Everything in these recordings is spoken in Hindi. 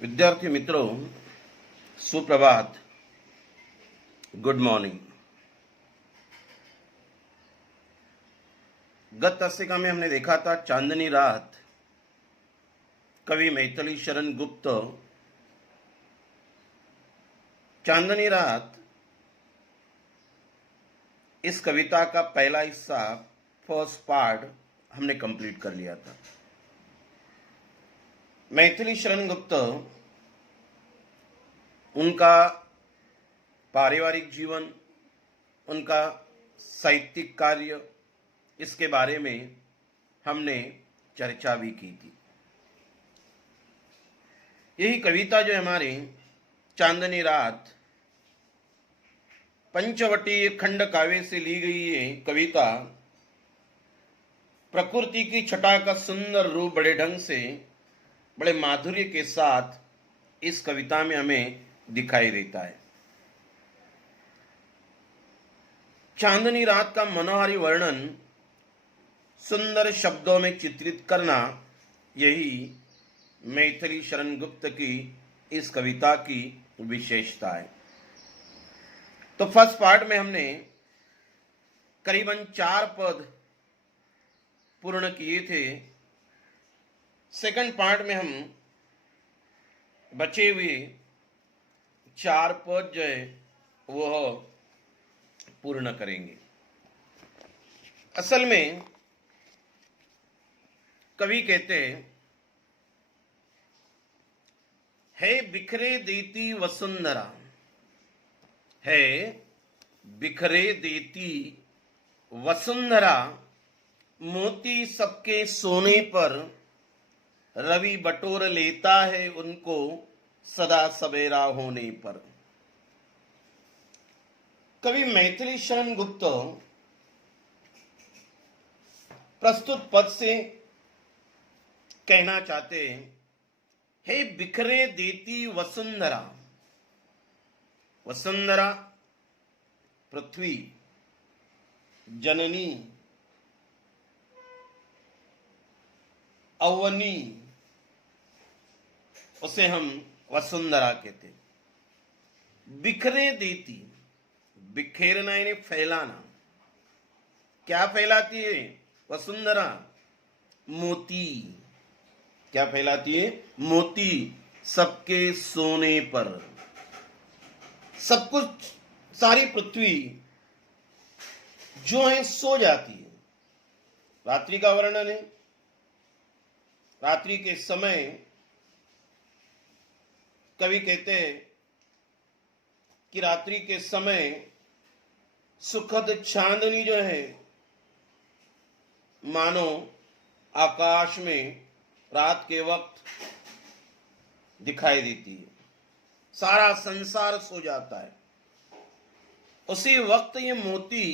विद्यार्थी मित्रों, सुप्रभात, गुड मॉर्निंग। गत तस्वीर में हमने देखा था चांदनी रात, कवि मैथिली शरण गुप्त। चांदनी रात इस कविता का पहला हिस्सा, फर्स्ट पार्ट, हमने कंप्लीट कर लिया था। मैथिली शरण गुप्त, उनका पारिवारिक जीवन, उनका साहित्यिक कार्य, इसके बारे में हमने चर्चा भी की थी। यही कविता जो हमारी चांदनी रात पंचवटी खंड काव्य से ली गई है कविता, प्रकृति की छटा का सुंदर रूप बड़े ढंग से, बड़े माधुर्य के साथ इस कविता में हमें दिखाई देता है। चांदनी रात का मनोहारी वर्णन सुंदर शब्दों में चित्रित करना, यही मैथिली शरण गुप्त की इस कविता की विशेषता है। तो फर्स्ट पार्ट में हमने करीबन 4 पद पूर्ण किए थे। सेकंड पार्ट में हम बचे हुए 4 पद जो है वो पूर्ण करेंगे। असल में कवि कहते हैं, है बिखरे देती वसुंधरा, है बिखरे देती वसुंधरा, मोती सबके सोने पर, रवि बटोर लेता है उनको सदा सवेरा होने पर। कवि मैथिली शरण गुप्त प्रस्तुत पद से कहना चाहते हैं, हे बिखरे देती वसुंधरा। वसुंधरा पृथ्वी, जननी, अवनी, उसे हम वसुंधरा कहते। बिखरे देती, बिखेरना यानी फैलाना। क्या फैलाती है वसुंधरा? मोती। क्या फैलाती है? मोती सबके सोने पर। सब कुछ, सारी पृथ्वी जो है सो जाती है। रात्रि का वर्णन है। रात्रि के समय कवि कहते हैं कि रात्रि के समय सुखद चांदनी जो है मानो आकाश में रात के वक्त दिखाई देती है। सारा संसार सो जाता है। उसी वक्त ये मोती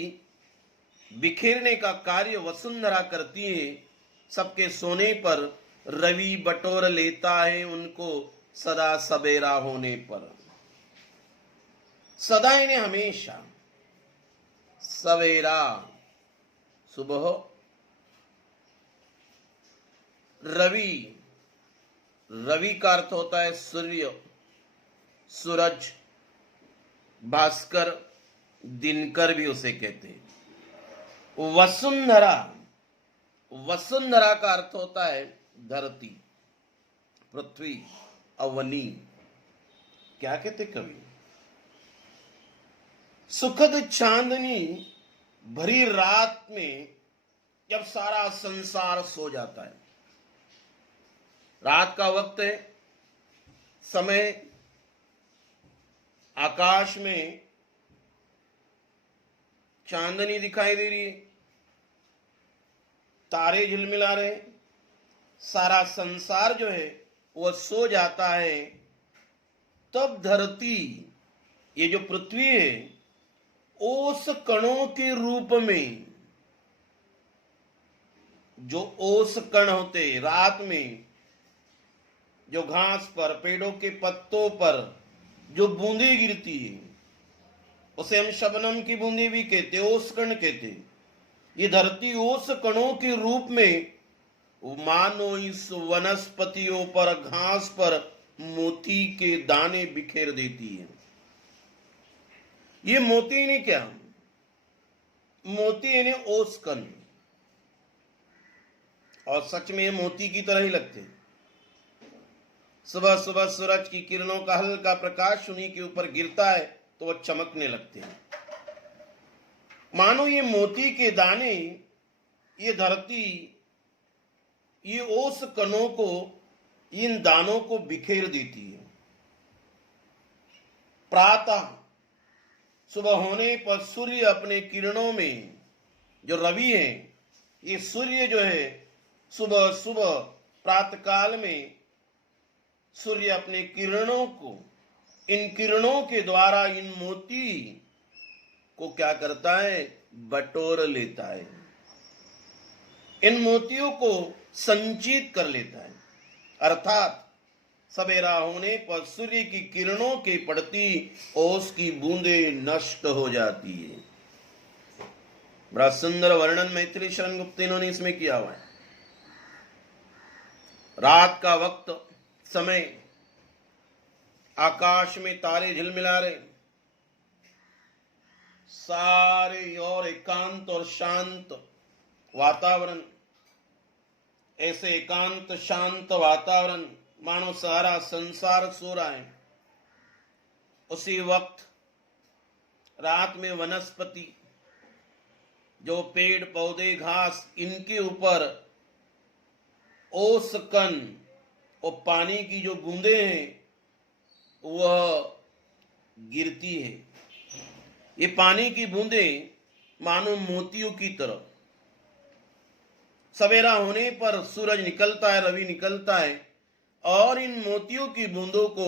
बिखेरने का कार्य वसुंधरा करती है। सबके सोने पर रवि बटोर लेता है उनको सदा सवेरा होने पर। सदा यानी हमेशा, सवेरा सुबह, रवि, रवि का अर्थ होता है सूर्य, सूरज, भास्कर, दिनकर भी उसे कहते हैं। वसुंधरा, वसुंधरा का अर्थ होता है धरती, पृथ्वी, अवनी। क्या कहते कवि? सुखद चांदनी भरी रात में जब सारा संसार सो जाता है। रात का वक्त है, समय, आकाश में चांदनी दिखाई दे रही है, तारे झिलमिला रहे, सारा संसार जो है वो सो जाता है। तब धरती, ये जो पृथ्वी है, ओस कणों के रूप में, जो ओस कण होते रात में, जो घास पर, पेड़ों के पत्तों पर जो बूंदे गिरती है, उसे हम शबनम की बूंदे भी कहते, ओस कण कहते। ये धरती ओस कणों के रूप में मानो इस वनस्पतियों पर, घास पर मोती के दाने बिखेर देती है। ये मोती ने क्या, मोती ने ओसकन, और सच में ये मोती की तरह ही लगते हैं। सुबह सुबह सूरज की किरणों का हल्का प्रकाश उन्हीं के ऊपर गिरता है तो वह चमकने लगते हैं। मानो ये मोती के दाने, ये धरती, ये ओस कणों को, इन दानों को बिखेर देती है। प्रातः सुबह होने पर सूर्य अपने किरणों में, जो रवि है, ये सूर्य जो है सुबह सुबह प्रातःकाल में सूर्य अपने किरणों को, इन किरणों के द्वारा इन मोती को क्या करता है, बटोर लेता है, इन मोतियों को संचित कर लेता है। अर्थात सवेरा होने पर सूर्य की किरणों के पड़ती ओस की बूंदें नष्ट हो जाती है। बड़ा सुंदर वर्णन मैथिली शरण गुप्त इन्होंने इसमें किया हुआ है। रात का वक्त, समय, आकाश में तारे झिलमिला रहे, सारे और एकांत और शांत वातावरण, ऐसे एकांत शांत वातावरण मानो सारा संसार सो रहा है। उसी वक्त रात में वनस्पति, जो पेड़ पौधे घास, इनके ऊपर ओसकन और पानी की जो बूंदें हैं वह गिरती है। ये पानी की बूंदें मानो मोतियों की तरह, सवेरा होने पर सूरज निकलता है, रवि निकलता है, और इन मोतियों की बूंदों को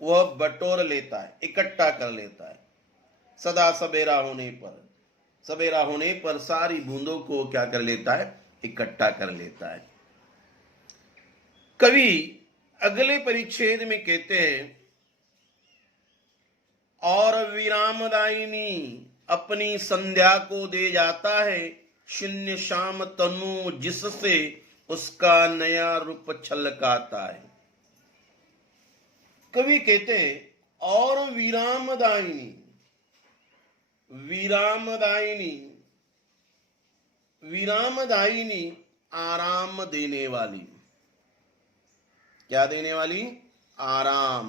वह बटोर लेता है, इकट्ठा कर लेता है। सदा सवेरा होने पर सारी बूंदों को क्या कर लेता है, इकट्ठा कर लेता है। कवि अगले परिच्छेद में कहते हैं, और विरामदायिनी अपनी संध्या को दे जाता है शून्य शाम तनु, जिससे उसका नया रूप छलकाता है। कवि कहते हैं, और विरामदायिनी, विरामदायिनी, विरामदायिनी आराम देने वाली। क्या देने वाली? आराम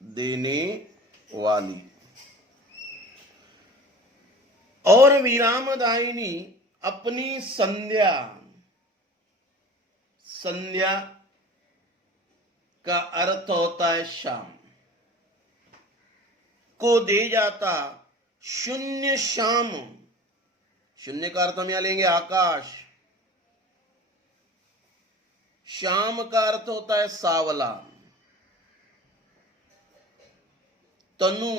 देने वाली। और विरामदायिनी अपनी संध्या, संध्या का अर्थ होता है शाम, को दे जाता शून्य शाम। शून्य का अर्थ हम यहां लेंगे आकाश, शाम का अर्थ होता है सावला। तनु,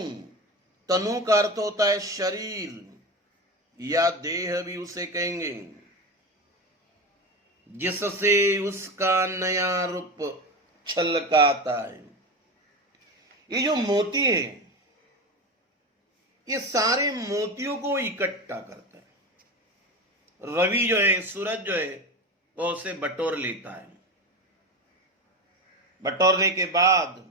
तनु का अर्थ होता है शरीर या देह भी उसे कहेंगे, जिससे उसका नया रूप छलकाता है। ये जो मोती है, ये सारे मोतियों को इकट्ठा करता है। रवि जो है, सूरज जो है, वो उसे बटोर लेता है। बटोरने के बाद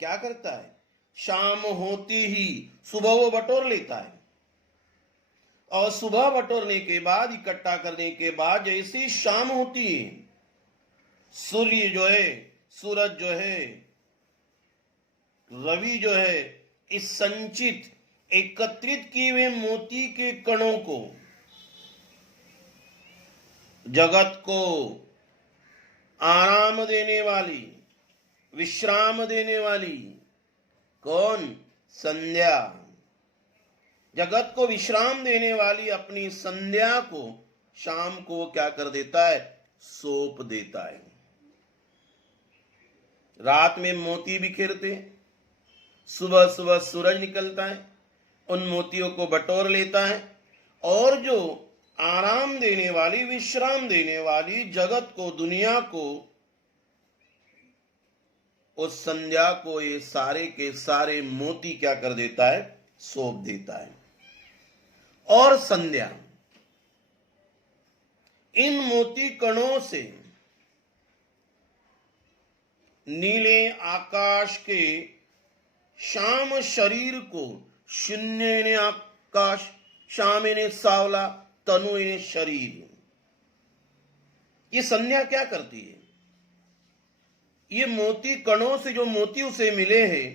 क्या करता है, शाम होती ही सुबह वो बटोर लेता है, और सुबह बटोरने के बाद, इकट्ठा करने के बाद, जैसी शाम होती है, सूर्य जो है, सूरज जो है, रवि जो है, इस संचित एकत्रित किए हुए मोती के कणों को, जगत को आराम देने वाली, विश्राम देने वाली, कौन? संध्या। जगत को विश्राम देने वाली अपनी संध्या को शाम को क्या कर देता है, सौंप देता है। रात में मोती बिखेरते, सुबह सुबह सूरज निकलता है, उन मोतियों को बटोर लेता है, और जो आराम देने वाली, विश्राम देने वाली जगत को, दुनिया को, उस संध्या को ये सारे के सारे मोती क्या कर देता है, सौंप देता है। और संध्या इन मोती कणों से नीले आकाश के श्याम शरीर को, शून्य ने आकाश, श्याम ने सावला, तनु ने शरीर। ये संज्ञा क्या करती है? ये मोती कणों से जो मोती उसे मिले हैं,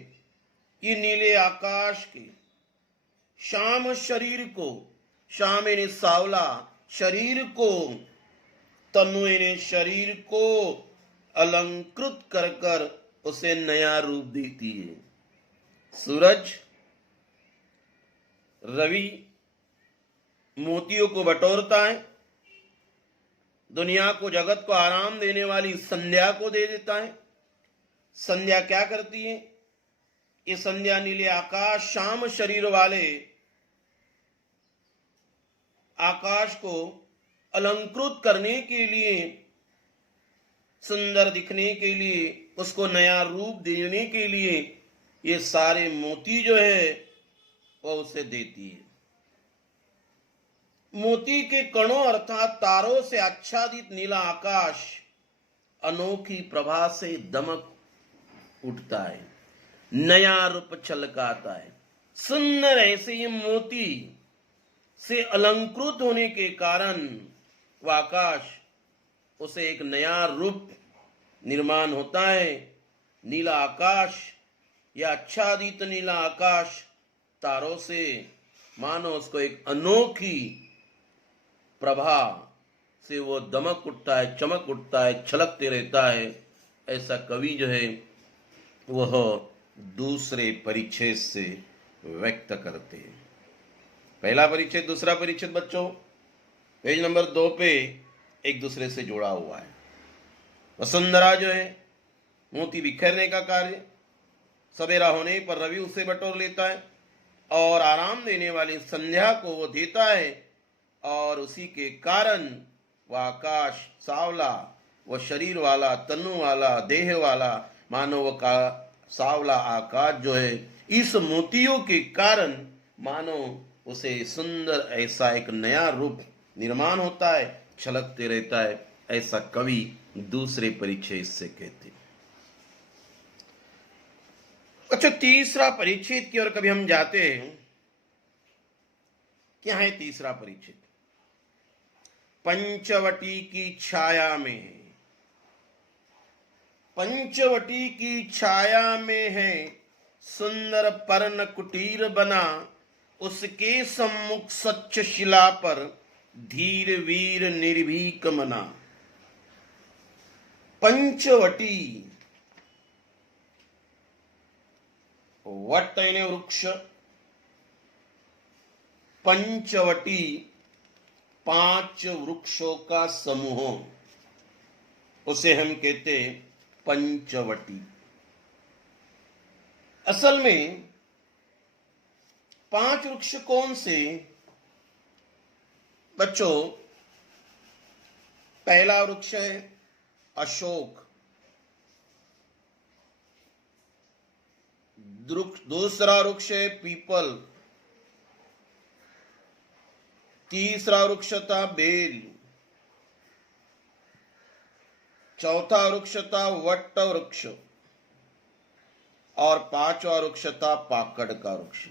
ये नीले आकाश के श्याम शरीर को, श्याम ने सावला शरीर को, तनु ने शरीर को अलंकृत कर कर उसे नया रूप देती है। सूरज, रवि मोतियों को बटोरता है, दुनिया को, जगत को आराम देने वाली संध्या को दे देता है। संध्या क्या करती है? ये संध्या नीले आकाश श्याम शरीर वाले आकाश को अलंकृत करने के लिए, सुंदर दिखने के लिए, उसको नया रूप देने के लिए ये सारे मोती जो है वो उसे देती है। मोती के कणों अर्थात तारों से आच्छादित नीला आकाश अनोखी प्रभा से दमक उठता है, नया रूप छलकाता है। सुंदर ऐसे ये मोती से अलंकृत होने के कारण वह आकाश, उसे एक नया रूप निर्माण होता है। नीला आकाश या आच्छादित नीला आकाश तारों से मानो उसको एक अनोखी प्रभा से वो दमक उठता है, चमक उठता है, छलकते रहता है। ऐसा कवि जो है वह दूसरे परिच्छेद से व्यक्त करते हैं। पहला परिच्छेद, दूसरा परिच्छेद बच्चों पेज नंबर 2 पे एक दूसरे से जुड़ा हुआ है। वसुंधरा जो है मोती बिखेरने का कार्य, सवेरा होने पर रवि उसे बटोर लेता है और आराम देने वाली संध्या को वो देता है, और उसी के कारण वह आकाश सावला, वह शरीर वाला, तनु वाला, देह वाला, मानो वह का सावला आकाश जो है इस मोतियों के कारण मानो उसे सुंदर ऐसा एक नया रूप निर्माण होता है, छलकते रहता है। ऐसा कवि दूसरे परिच्छेद से कहते हैं। अच्छा, तीसरा परिच्छेद की ओर कभी हम जाते हैं। क्या है तीसरा परिच्छेद? पंचवटी की छाया में। पंचवटी की छाया में है सुंदर पर्ण कुटीर बना, उसके सम्मुख स्वच्छ शिला पर धीर वीर निर्भीक मना। पंचवटी, वट यानी वृक्ष, पंचवटी 5 वृक्षों का समूह, उसे हम कहते पंचवटी। असल में 5 वृक्ष कौन से बच्चों? पहला वृक्ष है अशोक, दूसरा वृक्ष है पीपल, तीसरा वृक्ष था बेल, चौथा वृक्ष था वट वृक्ष, और 5वां वृक्ष था पाकड़ का वृक्ष।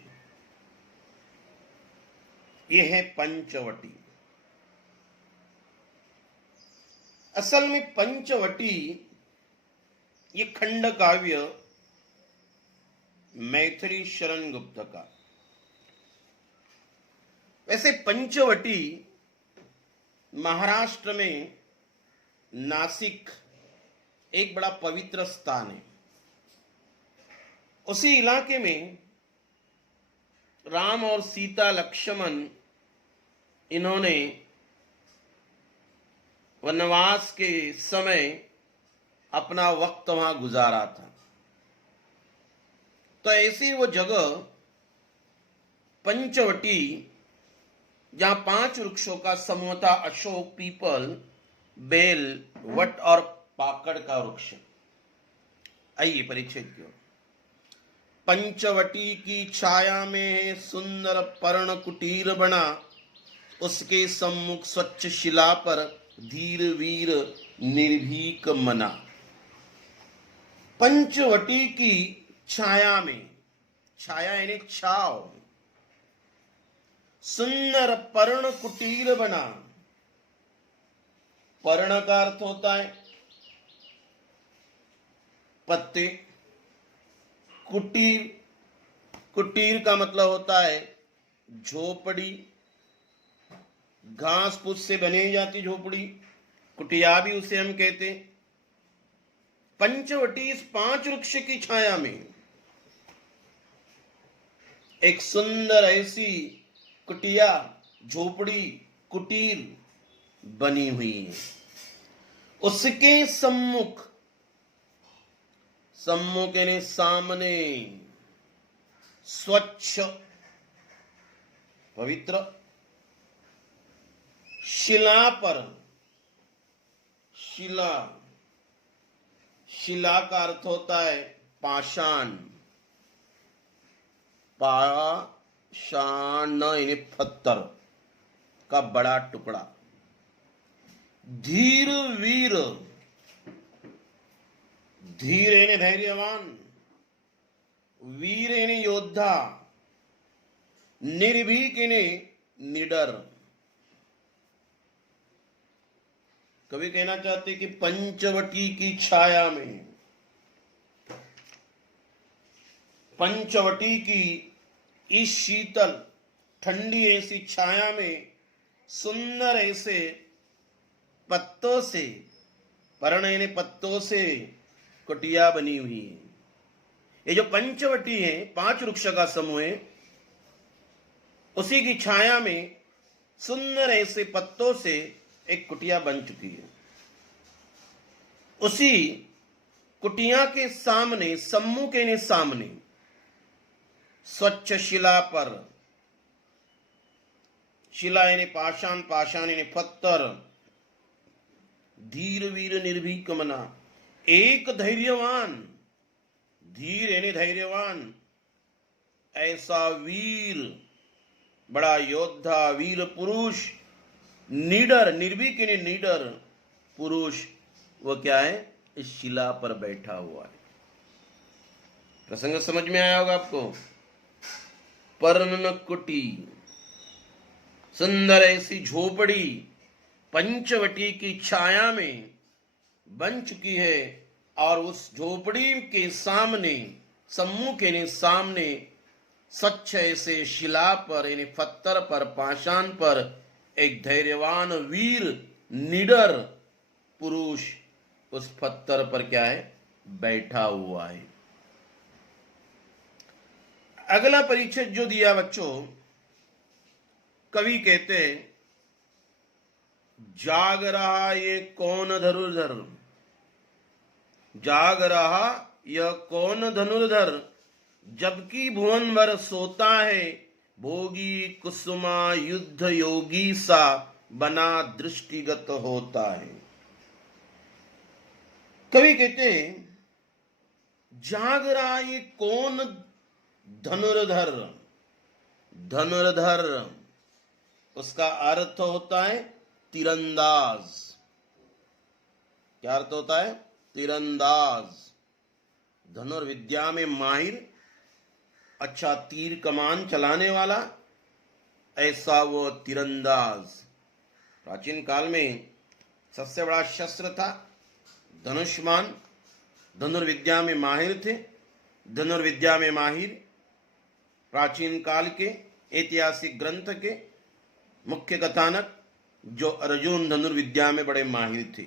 यह है पंचवटी। असल में पंचवटी ये खंड काव्य मैथिली शरण गुप्त का। वैसे पंचवटी महाराष्ट्र में नासिक एक बड़ा पवित्र स्थान है। उसी इलाके में राम और सीता लक्ष्मण इन्होंने वनवास के समय अपना वक्त वहां गुजारा था। तो ऐसी वो जगह पंचवटी जहां 5 वृक्षों का समूह था, अशोक, पीपल, बेल, वट और पाकड़ का वृक्ष। आइए परिच्छेद की ओर। पंचवटी की छाया में है सुंदर पर्ण कुटीर बना, उसके सम्मुख स्वच्छ शिला पर धीर वीर निर्भीक मना। पंचवटी की छाया में, छाया यानी छाव, सुंदर पर्ण कुटीर बना। पर्ण का अर्थ होता है पत्ते, कुटीर, कुटीर का मतलब होता है झोपड़ी, घास फूस से बनी जाती झोपड़ी, कुटिया भी उसे हम कहते। पंचवटी इस 5 वृक्ष की छाया में एक सुंदर ऐसी कुटिया, झोपड़ी, कुटीर बनी हुई है। उसके सम्मुख, सम्मुख यानी सामने, स्वच्छ पवित्र शिला पर, शिला, शिला का अर्थ होता है पाषाण, पाषाण यानी पत्थर का बड़ा टुकड़ा। धीर वीर, धीर यानी धैर्यवान, वीर यानी योद्धा, निर्भीक यानी निडर। कवि कहना चाहते कि पंचवटी की छाया में, पंचवटी की इस शीतल ठंडी ऐसी छाया में सुंदर ऐसे पत्तों से, पर्ण यानी पत्तों से कुटिया बनी हुई है। ये जो पंचवटी है, 5 वृक्ष का समूह है, उसी की छाया में सुंदर ऐसे पत्तों से एक कुटिया बन चुकी है। उसी कुटिया के सामने, सम्मुख के सामने स्वच्छ शिला पर, शिला यानी पाषाण, पाषाण यानी पत्थर, धीर वीर निर्भीक मना, एक धैर्यवान, धीर यानी धैर्यवान, ऐसा वीर, बड़ा योद्धा, वीर पुरुष, निडर, निर्भीक यानी निडर पुरुष, वो क्या है, इस शिला पर बैठा हुआ है। प्रसंग समझ में आया होगा आपको। पर्ण कुटी, सुंदर ऐसी झोपड़ी पंचवटी की छाया में बन चुकी है, और उस झोपड़ी के सामने, सम्मुख यानी सामने, स्वच्छ ऐसे शिला पर यानी पत्थर पर, पाषाण पर एक धैर्यवान वीर निडर पुरुष उस पत्थर पर क्या है, बैठा हुआ है। अगला परिच्छेद जो दिया बच्चों, कवि कहते हैं, जाग रहा ये कौन धनुर्धर, जाग रहा यह कौन धनुर्धर, जबकि भुवन भर सोता है, भोगी कुसुमा युद्ध योगी सा बना दृष्टिगत होता है। कवि कहते हैं, जाग रहा ये कौन धनुर्धर, धनुर्धर उसका अर्थ होता है तीरंदाज। क्या अर्थ होता है, तीरंदाज, धनुर्विद्या में माहिर, अच्छा तीर कमान चलाने वाला, ऐसा वो तीरंदाज। प्राचीन काल में सबसे बड़ा शस्त्र था धनुष्मान, धनुर्विद्या में माहिर थे। धनुर्विद्या में माहिर प्राचीन काल के ऐतिहासिक ग्रंथ के मुख्य कथानक जो अर्जुन धनुर्विद्या में बड़े माहिर थे।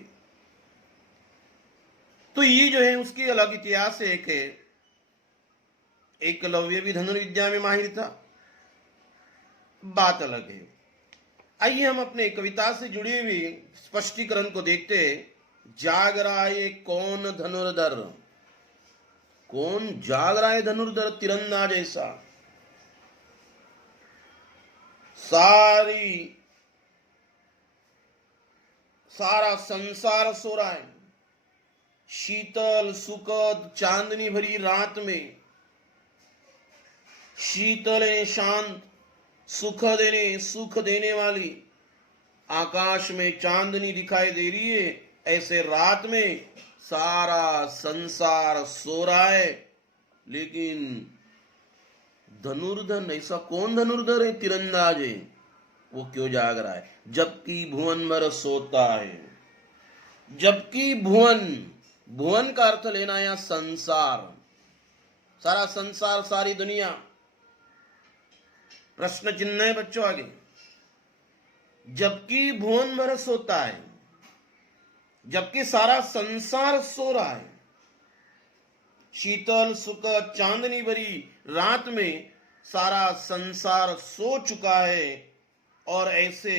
तो ये जो है उसकी अलग इतिहास है कि एकलव्य भी धनुर्विद्या में माहिर था, बात अलग है। आइए हम अपने कविता से जुड़े हुए स्पष्टीकरण को देखते हैं। जाग रहा है कौन धनुर्धर, कौन जाग रहा है धनुर्धर तीरंदाज ऐसा, सारा संसार सो रहा है, शीतल सुखद चांदनी भरी रात में, शीतल यानी शांत, सुखद यानी सुख देने वाली, आकाश में चांदनी दिखाई दे रही है। ऐसे रात में सारा संसार सो रहा है, लेकिन धनुर्धर, ऐसा कौन धनुर्धर है, तीरंदाज है, वो क्यों जाग रहा है? जबकि भुवन भर सोता है। जबकि भुवन, भुवन का अर्थ लेना या संसार, सारा संसार, सारी दुनिया। प्रश्न चिन्ह है बच्चों आगे। जबकि भुवन भर सोता है, जबकि सारा संसार सो रहा है, शीतल सुखद चांदनी भरी रात में सारा संसार सो चुका है, और ऐसे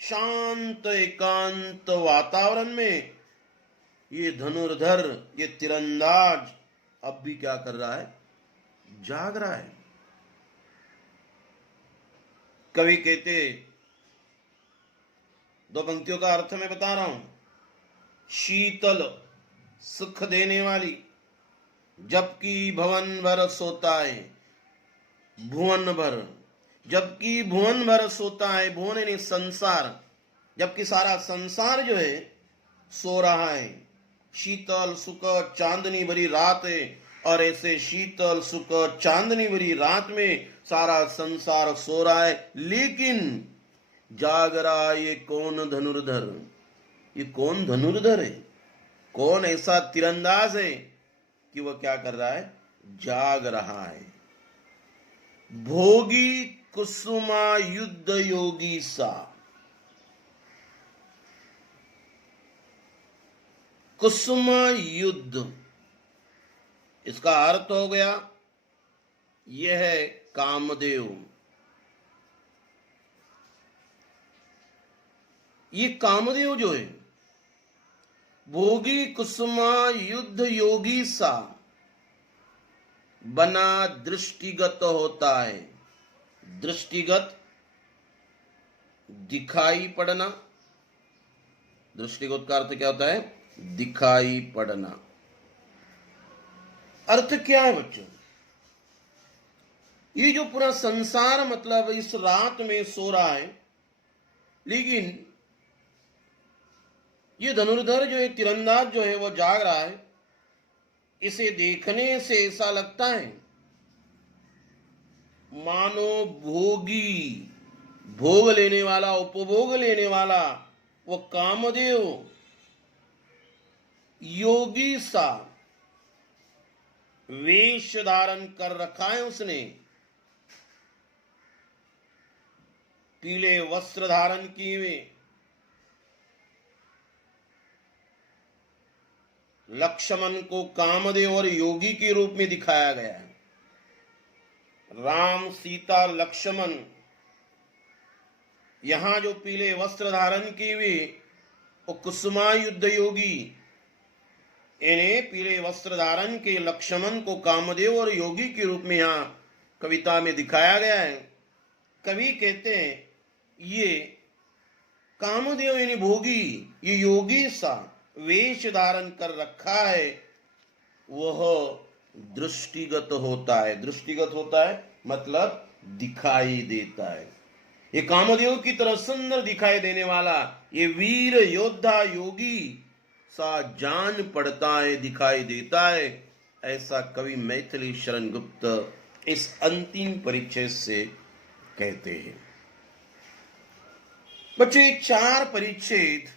शांत एकांत वातावरण में ये धनुर्धर, ये तीरंदाज अब भी क्या कर रहा है? जाग रहा है। कवि कहते, दो पंक्तियों का अर्थ मैं बता रहा हूं। शीतल सुख देने वाली, जबकि भवन भर सोता है, भुवन भर, जबकि भुवन भर सोता है, भुवन यानी संसार, जबकि सारा संसार जो है सो रहा है। शीतल सुखद चांदनी भरी रात है, और ऐसे शीतल सुखद चांदनी भरी रात में सारा संसार सो रहा है, लेकिन जाग रहा ये कौन धनुर्धर? ये कौन धनुर्धर है? कौन ऐसा तीरंदाज है कि वह क्या कर रहा है? जाग रहा है। भोगी कुसुमा युद्ध योगी सा। कुसुमा युद्ध, इसका अर्थ हो गया यह है कामदेव। ये कामदेव जो है, भोगी कुसुमा युद्ध योगी सा, बना दृष्टिगत होता है। दृष्टिगत, दिखाई पड़ना। दृष्टिगत का अर्थ क्या होता है? दिखाई पड़ना। अर्थ क्या है बच्चों? ये जो पूरा संसार मतलब इस रात में सो रहा है, लेकिन ये धनुर्धर जो है, तीरंदाज जो है, वो जाग रहा है। इसे देखने से ऐसा लगता है मानो भोगी, भोग लेने वाला, उपभोग लेने वाला वो कामदेव योगी सा वेश धारण कर रखा है उसने। पीले वस्त्र धारण किए हुए, लक्ष्मण को कामदेव और योगी के रूप में दिखाया गया है। राम सीता लक्ष्मण यहां जो पीले वस्त्र धारण किए हुए वो कुसुमा युद्ध योगी, इन्हें पीले वस्त्र धारण के लक्ष्मण को कामदेव और योगी के रूप में यहां कविता में दिखाया गया है। कवि कहते हैं ये कामदेव यानी भोगी, ये योगी सा वेश धारण कर रखा है, वह दृष्टिगत होता है। दृष्टिगत होता है मतलब दिखाई देता है। ये कामदेव की तरह सुंदर दिखाई देने वाला ये वीर योद्धा योगी सा जान पड़ता है, दिखाई देता है। ऐसा कवि मैथिली शरण गुप्त इस अंतिम परिच्छेद से कहते हैं। बच्चे 4 परिच्छेद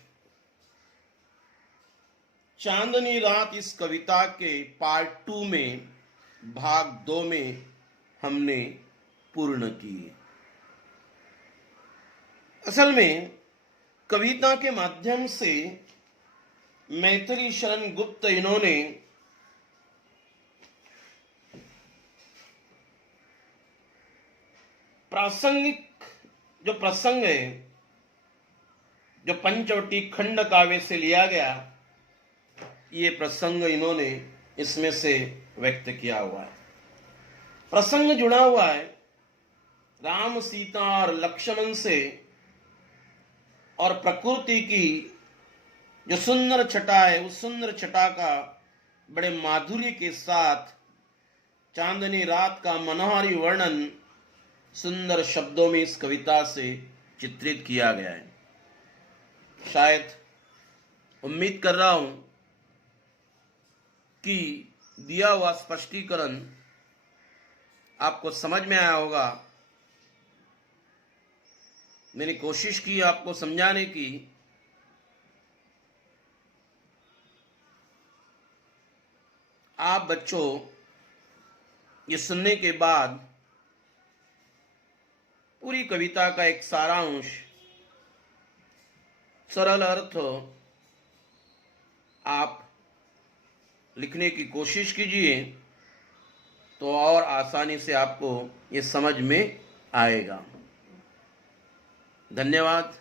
चांदनी रात इस कविता के पार्ट 2 में, भाग 2 में हमने पूर्ण किए। असल में कविता के माध्यम से मैथिली शरण गुप्त इन्होंने प्रासंगिक जो प्रसंग है, जो पंचवटी खंड काव्य से लिया गया, ये प्रसंग इन्होंने इसमें से व्यक्त किया हुआ है। प्रसंग जुड़ा हुआ है राम सीता और लक्ष्मण से, और प्रकृति की जो सुंदर छटा है, उस सुंदर छटा का बड़े माधुर्य के साथ चांदनी रात का मनोहारी वर्णन सुंदर शब्दों में इस कविता से चित्रित किया गया है। शायद उम्मीद कर रहा हूं कि दिया हुआ स्पष्टीकरण आपको समझ में आया होगा। मैंने कोशिश की आपको समझाने की। आप बच्चों ये सुनने के बाद पूरी कविता का एक सारांश, सरल अर्थ आप लिखने की कोशिश कीजिए, तो और आसानी से आपको ये समझ में आएगा। धन्यवाद।